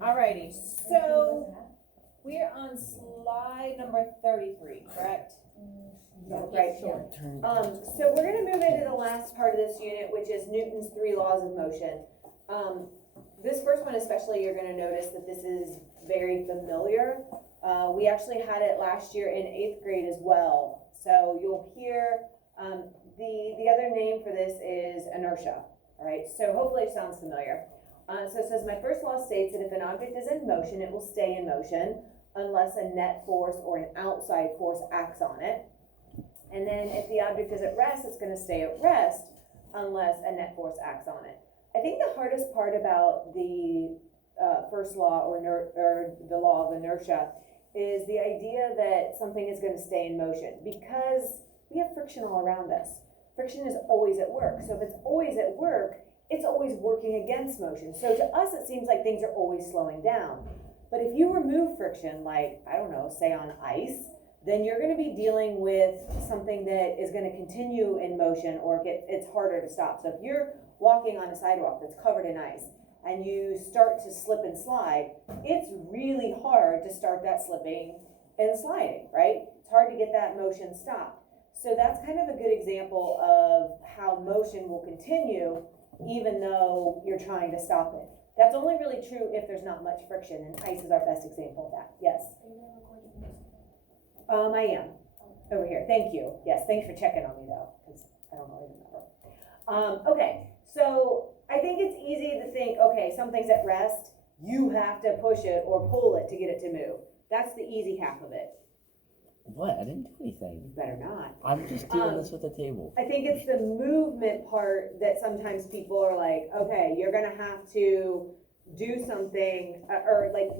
Alrighty, so we're on slide number 33, correct? Right. So we're gonna move into the last part of this unit, which is Newton's 3 laws of motion. This first one especially, you're gonna notice that this is very familiar. We actually had it last year in 8th grade as well. So you'll hear, the other name for this is inertia, all right? So hopefully it sounds familiar. So it says, my first law states that if an object is in motion, it will stay in motion unless a net force or an outside force acts on it. And then if the object is at rest, it's going to stay at rest unless a net force acts on it. I think the hardest part about the first law or the law of inertia is the idea that something is going to stay in motion because we have friction all around us. Friction is always at work. So if it's always at work, it's always working against motion. So to us, it seems like things are always slowing down. But if you remove friction, like, I don't know, say on ice, then you're going to be dealing with something that is going to continue in motion or it's harder to stop. So if you're walking on a sidewalk that's covered in ice and you start to slip and slide, it's really hard to start that slipping and sliding, right? It's hard to get that motion stopped. So that's kind of a good example of how motion will continue even though you're trying to stop it. That's only really true if there's not much friction, and ice is our best example of that. Yes? I am. Over here. Thank you. Yes, thanks for checking on me though, because I don't really remember. Okay, so I think it's easy to think, okay, something's at rest, you have to push it or pull it to get it to move. That's the easy half of it. What? I didn't do anything. You better not. I'm just doing this with the table. I think it's the movement part that sometimes people are like, okay, you're gonna have to do something, or like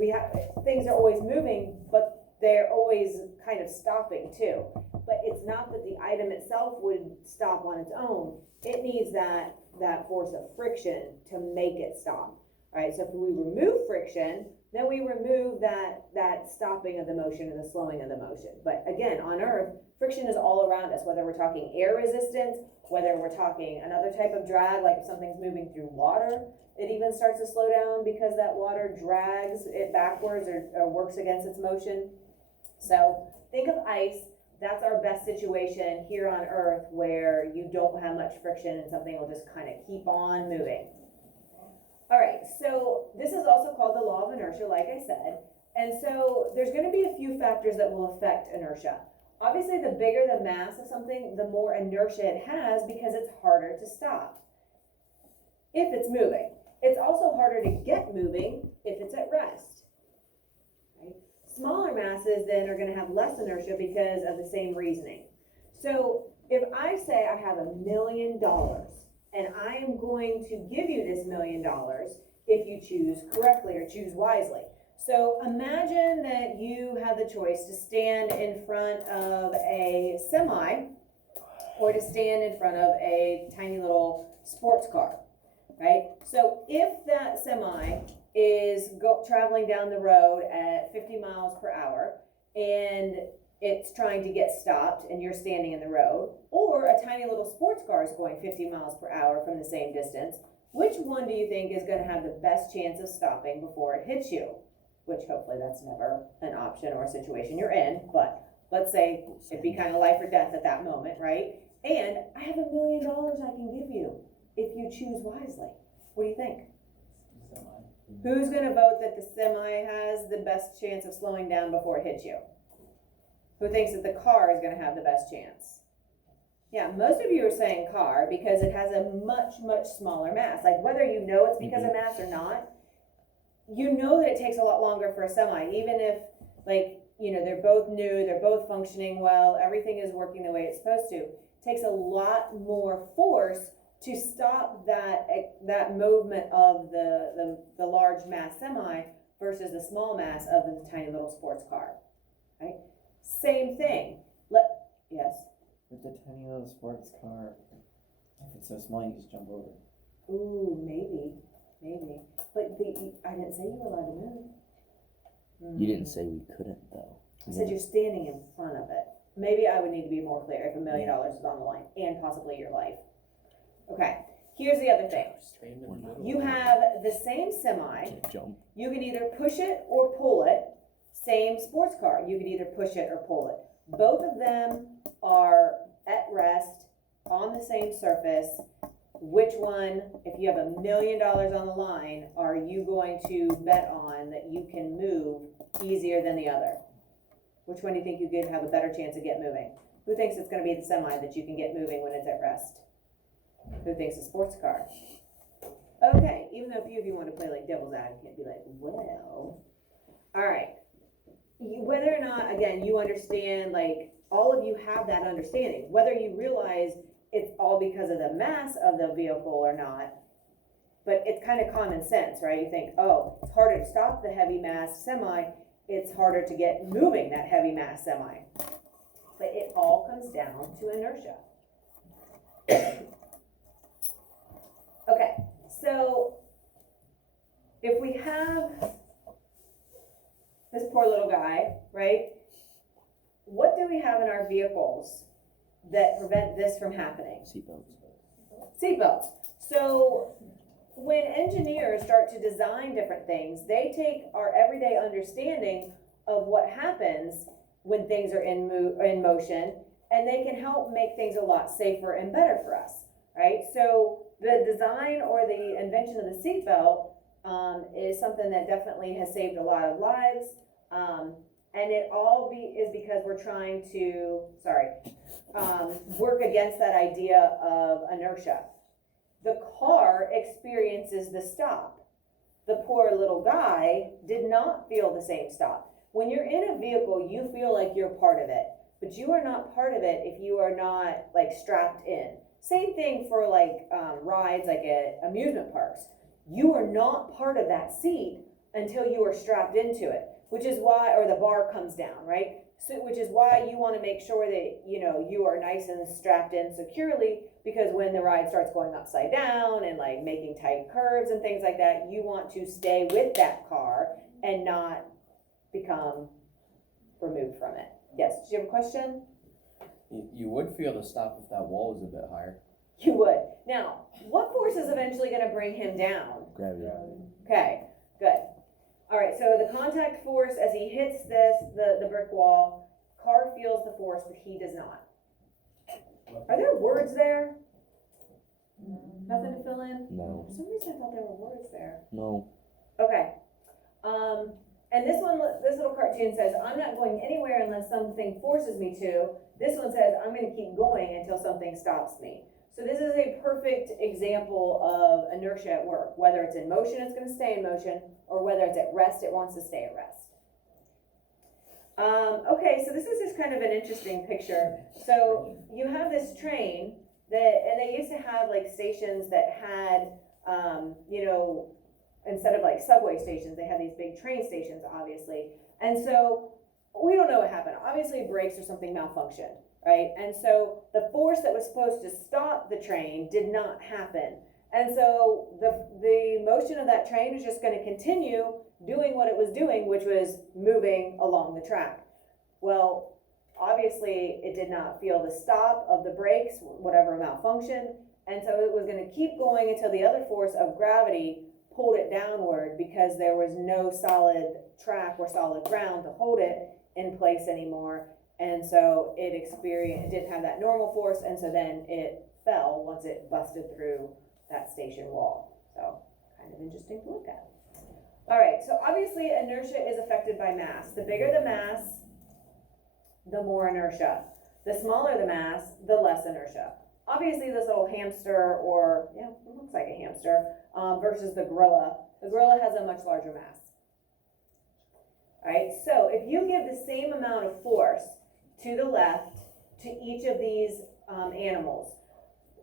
things are always moving, but they're always kind of stopping too. But it's not that the item itself would stop on its own. It needs that force of friction to make it stop. All right, so if we remove friction, then we remove that stopping of the motion or the slowing of the motion. But again, on Earth, friction is all around us, whether we're talking air resistance, whether we're talking another type of drag, like if something's moving through water, it even starts to slow down because that water drags it backwards or works against its motion. So think of ice. That's our best situation here on Earth where you don't have much friction and something will just kind of keep on moving. All right, so this is also called the law of inertia, like I said. And so there's going to be a few factors that will affect inertia. Obviously, the bigger the mass of something, the more inertia it has because it's harder to stop if it's moving. It's also harder to get moving if it's at rest. Right? Smaller masses then are going to have less inertia because of the same reasoning. So if I say I have $1 million, and I am going to give you this $1 million if you choose correctly or choose wisely. So imagine that you have the choice to stand in front of a semi or to stand in front of a tiny little sports car, right? So if that semi is traveling down the road at 50 miles per hour and it's trying to get stopped and you're standing in the road, or a tiny little sports car is going 50 miles per hour from the same distance, which one do you think is going to have the best chance of stopping before it hits you? Which hopefully that's never an option or a situation you're in, but let's say it'd be kind of life or death at that moment, right? And I have $1 million I can give you if you choose wisely. What do you think? Who's going to vote that the semi has the best chance of slowing down before it hits you? Who thinks that the car is going to have the best chance? Yeah, most of you are saying car because it has a much, much smaller mass. Like whether you know it's because of mass or not, you know that it takes a lot longer for a semi, even if they're both new, they're both functioning well, everything is working the way it's supposed to. It takes a lot more force to stop that movement of the large mass semi versus the small mass of the tiny little sports car, right? Same thing. Yes? With the tiny little sports car, if it's so small, you just jump over. Ooh, maybe. But I didn't say you were allowed to move. You didn't say we couldn't, though. I said you're standing in front of it. Maybe I would need to be more clear if $1 million is on the line and possibly your life. Okay. Here's the other thing. Stand in the middle. You have the same semi, Can't jump. you can either push it or pull it. Same sports car, you can either push it or pull it. Both of them are at rest on the same surface. Which one, if you have $1 million on the line, are you going to bet on that you can move easier than the other? Which one do you think you could have a better chance of get moving? Who thinks it's gonna be the semi that you can get moving when it's at rest? Who thinks a sports car? Okay, even though a few of you want to play like devil's advocate, be like, well, all right. Whether or not, again, you understand, like, all of you have that understanding, whether you realize it's all because of the mass of the vehicle or not, but it's kind of common sense, right? You think, oh, it's harder to stop the heavy mass semi, it's harder to get moving that heavy mass semi. But it all comes down to inertia. Okay, so if we have this poor little guy, right? What do we have in our vehicles that prevent this from happening? Seatbelts. Seatbelts. So when engineers start to design different things, they take our everyday understanding of what happens when things are in motion, and they can help make things a lot safer and better for us, right? So the design or the invention of the seatbelt is something that definitely has saved a lot of lives, and it all is because we're trying to, work against that idea of inertia. The car experiences the stop. The poor little guy did not feel the same stop. When you're in a vehicle, you feel like you're part of it, but you are not part of it if you are not like strapped in. Same thing for like rides like at amusement parks. You are not part of that seat until you are strapped into it, which is why, or the bar comes down, right? So, which is why you want to make sure that, you know, you are nice and strapped in securely, because when the ride starts going upside down and like making tight curves and things like that, you want to stay with that car and not become removed from it. Yes, did you have a question? You would feel the stop if that wall was a bit higher. You would. Now, what force is eventually going to bring him down? Gravity. Okay, good. All right, so the contact force as he hits the brick wall, car feels the force, but he does not. Are there words there? Nothing to fill in? No. For some reason I thought there were words there. No. Okay. And this little cartoon says, I'm not going anywhere unless something forces me to. This one says, I'm going to keep going until something stops me. So this is a perfect example of inertia at work. Whether it's in motion, it's going to stay in motion, or whether it's at rest, it wants to stay at rest. Okay, so this is just kind of an interesting picture. So you have this train and they used to have like stations that had, you know, instead of like subway stations, they had these big train stations, obviously. And so we don't know what happened. Obviously brakes or something malfunctioned, right? And so the force that was supposed to stop the train did not happen. And so the motion of that train is just going to continue doing what it was doing, which was moving along the track. Well, obviously it did not feel the stop of the brakes, whatever malfunctioned. And so it was going to keep going until the other force of gravity pulled it downward, because there was no solid track or solid ground to hold it in place anymore. And so it didn't have that normal force, and so then it fell once it busted through that station wall. So kind of interesting to look at. All right, so obviously inertia is affected by mass. The bigger the mass, the more inertia. The smaller the mass, the less inertia. Obviously this little hamster, or yeah, it looks like a hamster, versus the gorilla. The gorilla has a much larger mass. All right, so if you give the same amount of force to the left to each of these animals,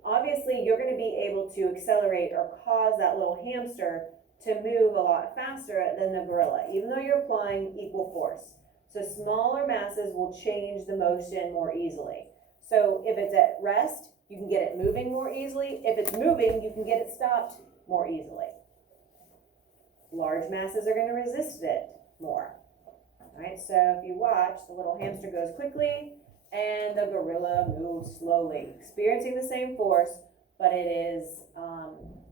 obviously you're going to be able to accelerate or cause that little hamster to move a lot faster than the gorilla, even though you're applying equal force. So smaller masses will change the motion more easily. So if it's at rest, you can get it moving more easily. If it's moving, you can get it stopped more easily. Large masses are going to resist it more. All right, so if you watch, the little hamster goes quickly and the gorilla moves slowly, experiencing the same force, but it is,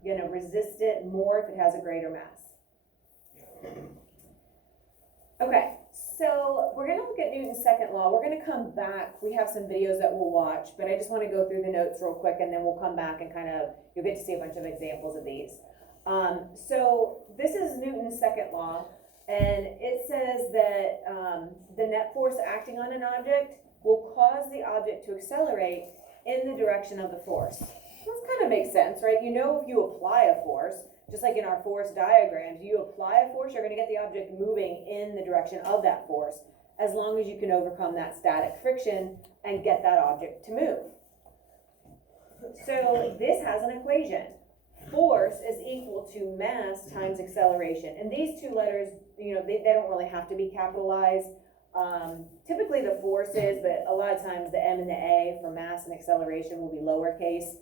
gonna resist it more if it has a greater mass. Okay, so we're gonna look at Newton's second law. We're gonna come back. We have some videos that we'll watch, but I just wanna go through the notes real quick and then we'll come back and you'll get to see a bunch of examples of these. So this is Newton's second law, and it says that the net force acting on an object will cause the object to accelerate in the direction of the force. This kind of makes sense, right? You know, if you apply a force, just like in our force diagrams, you apply a force, you're going to get the object moving in the direction of that force, as long as you can overcome that static friction and get that object to move. So this has an equation. Force is equal to mass times acceleration. And these two letters, you know, they don't really have to be capitalized. Typically the force is, but a lot of times the M and the A for mass and acceleration will be lowercase.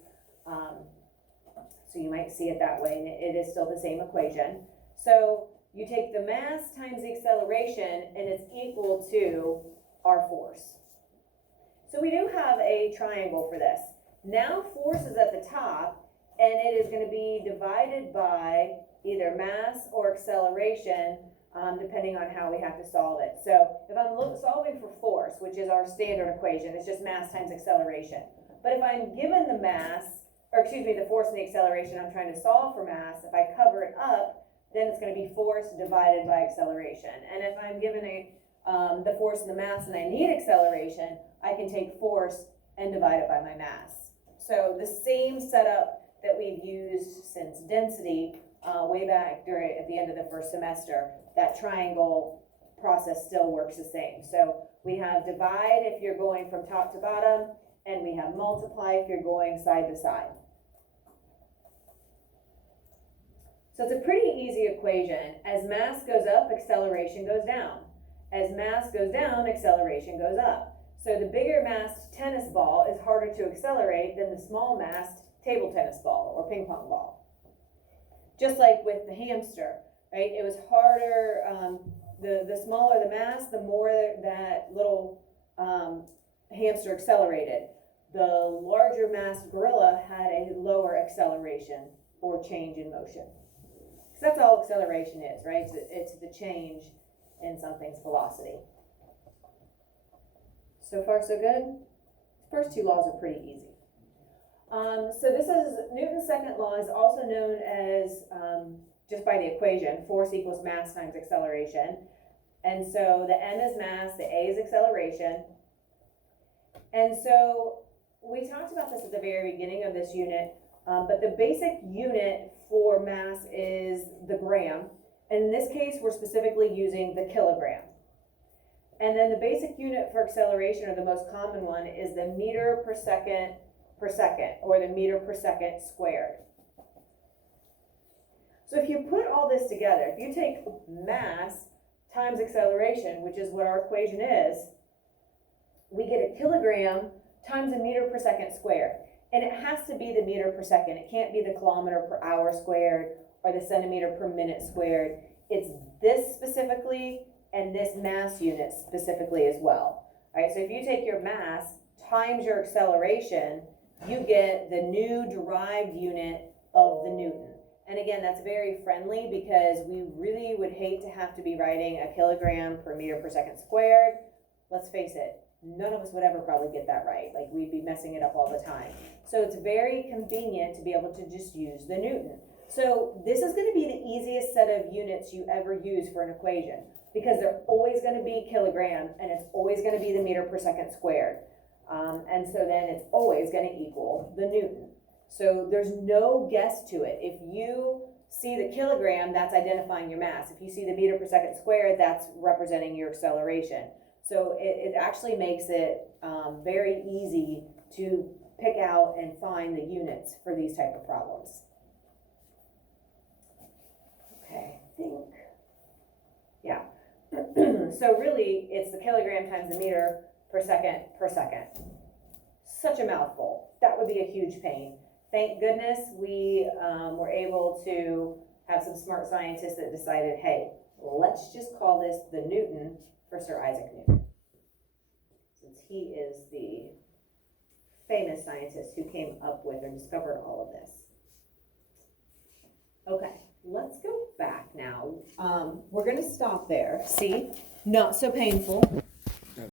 So you might see it that way, and it is still the same equation. So you take the mass times the acceleration, and it's equal to our force. So we do have a triangle for this. Now force is at the top, and it is going to be divided by either mass or acceleration, depending on how we have to solve it. So if I'm solving for force, which is our standard equation, it's just mass times acceleration. But if I'm given the mass, or excuse me, the force and the acceleration, I'm trying to solve for mass, if I cover it up, then it's going to be force divided by acceleration. And if I'm given the force and the mass and I need acceleration, I can take force and divide it by my mass. So the same setup that we've used since density way back at the end of the first semester, that triangle process still works the same. So we have divide if you're going from top to bottom, and we have multiply if you're going side to side. So it's a pretty easy equation. As mass goes up, acceleration goes down. As mass goes down, acceleration goes up. So the bigger massed tennis ball is harder to accelerate than the small massed table tennis ball or ping pong ball. Just like with the hamster, right? It was harder, the smaller the mass, the more that little hamster accelerated. The larger massed gorilla had a lower acceleration or change in motion. Because that's all acceleration is, right? It's the change in something's velocity. So far, so good? First two laws are pretty easy. So this is Newton's second law, is also known as, just by the equation, force equals mass times acceleration. And so the M is mass, the A is acceleration. And so we talked about this at the very beginning of this unit, but the basic unit for mass is the gram. And in this case, we're specifically using the kilogram. And then the basic unit for acceleration, or the most common one, is the meter per second, or the meter per second squared. So if you put all this together, if you take mass times acceleration, which is what our equation is, we get a kilogram times a meter per second squared. And it has to be the meter per second. It can't be the kilometer per hour squared or the centimeter per minute squared. It's this specifically and this mass unit specifically as well. All right, so if you take your mass times your acceleration, you get the new derived unit of the Newton. And again, that's very friendly because we really would hate to have to be writing a kilogram per meter per second squared. Let's face it, none of us would ever probably get that right. Like, we'd be messing it up all the time. So it's very convenient to be able to just use the Newton. So this is going to be the easiest set of units you ever use for an equation, because they're always going to be kilogram and it's always going to be the meter per second squared. And so then it's always going to equal the Newton. So there's no guess to it. If you see the kilogram, that's identifying your mass. If you see the meter per second squared, that's representing your acceleration. So it actually makes it very easy to pick out and find the units for these type of problems. Okay, I think, yeah. So really, it's the kilogram times the meter per second per second. Such a mouthful. That would be a huge pain. Thank goodness we were able to have some smart scientists that decided, hey, let's just call this the Newton for Sir Isaac Newton, since he is the famous scientists who came up with or discovered all of this. Okay, let's go back now. We're gonna stop there. See, not so painful.